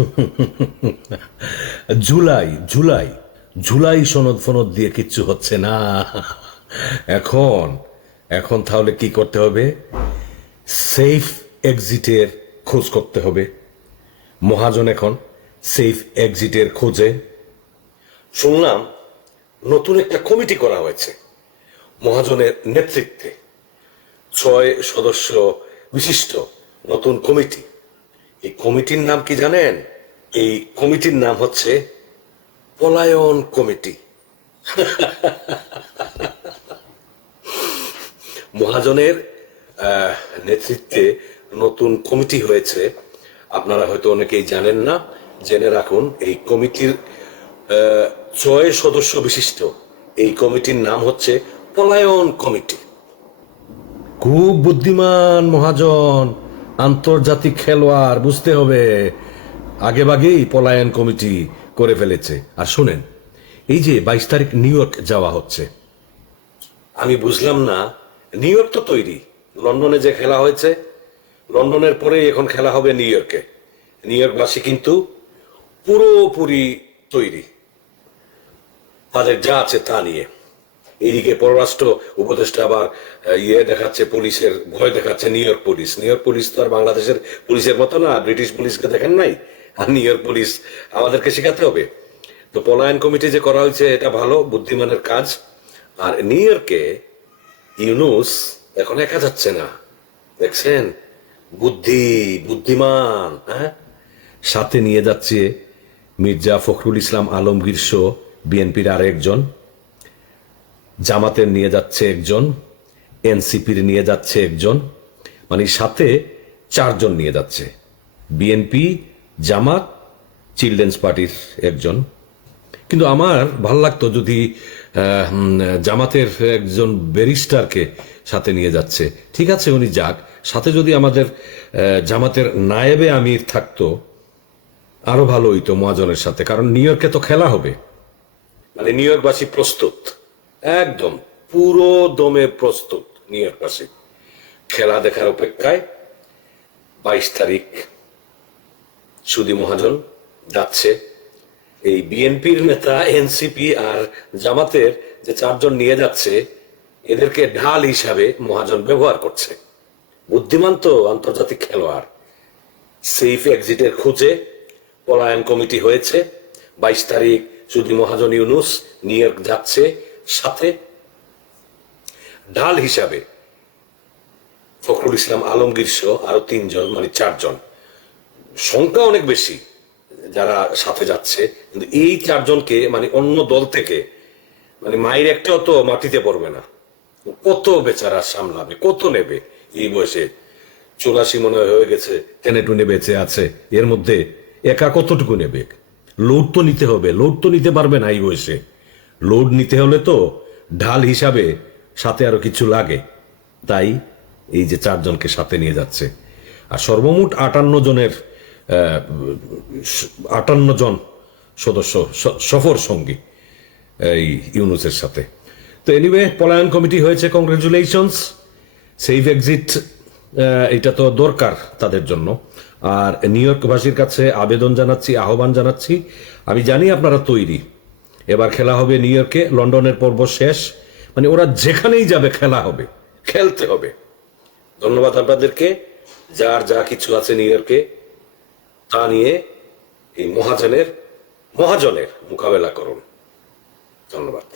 জুলাই জুলাই জুলাই সনদ ফনদ দিয়ে কিচ্ছু হচ্ছে না। এখন এখন তাহলে কি করতে হবে? সেফ এক্সিটের খোঁজ করতে হবে। মহাজন এখন সেফ এক্সিটের খোঁজে। শুনলাম নতুন একটা কমিটি করা হয়েছে মহাজনের নেতৃত্বে। ছয় সদস্য বিশিষ্ট নতুন কমিটি। এই কমিটির নাম কি জানেন? এই কমিটির নাম হচ্ছে পলায়ন কমিটি। মহাজনের নেতৃত্বে নতুন কমিটি হয়েছে। আপনারা হয়তো অনেকেই জানেন না। জেনে রাখুন, এই কমিটির ছয় সদস্য বিশিষ্ট। এই কমিটির নাম হচ্ছে পলায়ন কমিটি। খুব বুদ্ধিমান মহাজন। আন্তর্জাতিক খেলোয়াড় বুঝতে হবে। আগে বাগেই পলায়ন কমিটি করে ফেলেছে। আর শুনেন, এই যে বাইশ তারিখ নিউ ইয়র্ক যাওয়া হচ্ছে, আমি বুঝলাম না, নিউ ইয়র্ক তো তৈরি। লন্ডনে যে খেলা হয়েছে, লন্ডনের পরেই এখন খেলা হবে নিউ ইয়র্কে। নিউ ইয়র্কবাসী কিন্তু পুরোপুরি তৈরি। তাদের যা আছে তা নিয়ে। এদিকে পররাষ্ট্র উপদেষ্টা আবার ইয়ে দেখাচ্ছে, পুলিশের ভয় দেখাচ্ছে New York police New York police তো আর বাংলাদেশের পুলিশের মতো না ব্রিটিশ পুলিশকে দেখেন নাই? আর নিউ ইয়র্ক পুলিশ আমাদেরকে শেখাতে হবে। তো পলায়ন কমিটি যে করা হয়েছে, এটা ভালো, বুদ্ধিমানের কাজ। আর নিউ ইয়র্কে ইউনুস এখন একা যাচ্ছে না। দেখছেন? বুদ্ধি, বুদ্ধিমান হ্যাঁ? সাথে নিয়ে যাচ্ছে মির্জা ফখরুল ইসলাম আলমগীর শো বিএনপির আর একজন জামাতের নিয়ে যাচ্ছে একজন, এনসিপির নিয়ে যাচ্ছে একজন মানে সাথে চারজন নিয়ে যাচ্ছে। বিএনপি, জামাত, চিলড্রেন্স পার্টির একজন। কিন্তু আমার ভালো লাগতো যদি জামাতের একজন ব্যারিস্টারকে সাথে নিয়ে যাচ্ছে। ঠিক আছে, উনি যাক। সাথে যদি আমাদের জামাতের নায়েবে আমির থাকতো, আরও ভালো হইতো মহাজনের সাথে। কারণ নিউ ইয়র্কে তো খেলা হবে। মানে নিউ ইয়র্কবাসী প্রস্তুত। একদম পুরো দমে প্রস্তুত নিউ ইয়র্কবাসী খেলা দেখার অপেক্ষায় বাইশ তারিখ সুদী মহাজন যাচ্ছে এই বিএনপির নেতা, এনসিপি আর জামাতের যে চারজন নিয়ে যাচ্ছে, এদেরকে ঢাল হিসাবে মহাজন ব্যবহার করছে। বুদ্ধিমান তো আন্তর্জাতিক খেলোয়াড়। সেফ এক্সিটের খুঁজে পলায়ন কমিটি হয়েছে। বাইশ তারিখ সুদী মহাজন ইউনুস নিউ ইয়র্ক যাচ্ছে। সাথে ঢাল হিসাবে ফখরুল ইসলাম আলমগীর সহ আরও তিনজন মানে চারজন। সংখ্যা অনেক বেশি যারা সাথে যাচ্ছে, কিন্তু এই চারজনকে মানে অন্য দল থেকে মানে মায়ের একটাও তো মাটিতে পড়বে না। কত বেচারা সামলাবে, কত নেবে? এই বয়সে চুরাশি মনে হয়ে গেছে, টেনে টুনে বেঁচে আছে। এর মধ্যে একা কতটুকু নেবে? লোড তো নিতে হবে, লোড তো নিতে পারবে না এই বয়সে। লোড নিতে হলে তো ঢাল হিসাবে সাথে আরও কিছু লাগে। তাই এই যে চারজনকে সাথে নিয়ে যাচ্ছে। আর সর্বমোট আটান্ন জনের আটান্ন জন সদস্য সফর সঙ্গী এই ইউনুসের সাথে। তো এনিওয়ে পলায়ন কমিটি হয়েছে কংগ্রেচুলেশনস সেফ এক্সিট এটা তো দরকার তাদের জন্য। আর নিউ ইয়র্কবাসীর কাছে আবেদন জানাচ্ছি, আহ্বান জানাচ্ছি। আমি জানি আপনারা তৈরি। এবার খেলা হবে নিউ ইয়র্কে, লন্ডনের পর্ব শেষ। মানে ওরা যেখানেই যাবে, খেলা হবে, খেলতে হবে। ধন্যবাদ আপনাদেরকে। যার যা কিছু আছে নিউ ইয়র্কে, তা নিয়ে এই মহাজনের মহাজনের মোকাবেলা করুন। ধন্যবাদ।